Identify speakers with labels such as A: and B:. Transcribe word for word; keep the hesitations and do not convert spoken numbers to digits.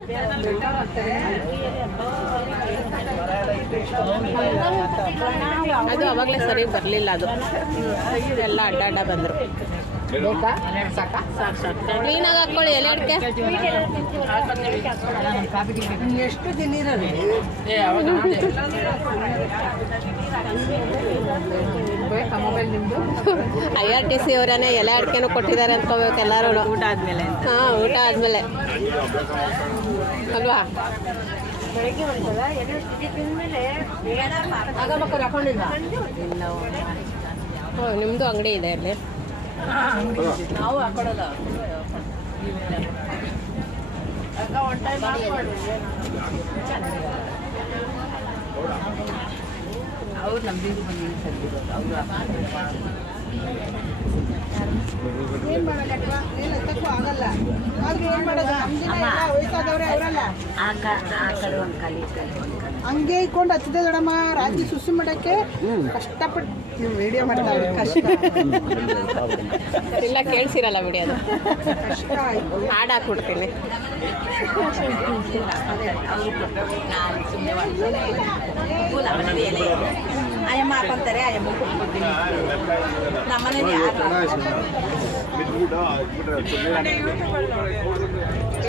A: ಅದು ಅವಾಗಲೇ ಸರಿ ಬರಲಿಲ್ಲ. ಅದು ಎಲ್ಲ ಅಡ್ಡ ಅಡ್ಡ ಬಂದರು. ಸಾಕು ಸಾಕು ಕ್ಲೀನಾಗಿ ಹಾಕ್ಕೊಳ್ಳಿ ಎಲೆ ಅಡಿಕೆ.
B: ಎಷ್ಟು ದಿನ ಇರೋದು
A: ಐ ಆರ್ ಟಿ ಸಿ ಅವರೇ ಎಲೆ ಅಡಿಕೆನೂ ಕೊಟ್ಟಿದ್ದಾರೆ ಅನ್ಕೋಬೇಕು ಎಲ್ಲರೂ.
B: ಊಟ ಆದ್ಮೇಲೆ
A: ಹಾಂ, ಊಟ ಆದಮೇಲೆ ಅಲ್ವಾ?
C: ಬೆಳಗ್ಗೆ ಒಂದ್ಸಲ ಎಣ್ಣೆ ತಿಂದ್ಮೇಲೆ
B: ಹಾಕೊಂಡಿಲ್ಲ.
A: ಓ, ನಿಮ್ಮದು ಅಂಗಡಿ ಇದೆ ಅಲ್ಲಿ?
B: ನಾವು ಹಾಕೊಳ್ಳೋದು ಅವ್ರು ನಮ್ದಿದ್ದು ಬಂದು ಅವರು
C: ಏನ್ ಮಾಡಲ್ಲ ಆಗಲ್ಲ. ಆದ್ರೆ ಏನ್ ಮಾಡೋದು, ವಯಸ್ಸಾದವ್ರೆ ಅವರಲ್ಲ. ಹಂಗೆ ಇಟ್ಕೊಂಡು ಹತ್ತಿದೆ ದೊಡಮ್ಮ ರಾತ್ರಿ ಸುಸು ಮಾಡಕ್ಕೆ ಕಷ್ಟಪಟ್ಟು ನೀವು ವಿಡಿಯೋ ಮಾಡ್ತಾರೆ. ಕಷ್ಟ
A: ಇಲ್ಲ, ಕೇಳಿಸಿರಲ್ಲ ಬಿಡಿ. ಅದು
C: ಕಷ್ಟ ಆಯ್ತು.
A: ಹಾಡು ಹಾಕ್ಬಿಡ್ತೀನಿ.
B: ಅಯ್ಯಮ್ಮ ಹಾಕೊಂತಾರೆ. ಅಯ್ಯಮ್ಮ ಕೊಟ್ಬಿಡ್ತೀನಿ. ನಮ್ಮನೇಲಿ ಯಾರು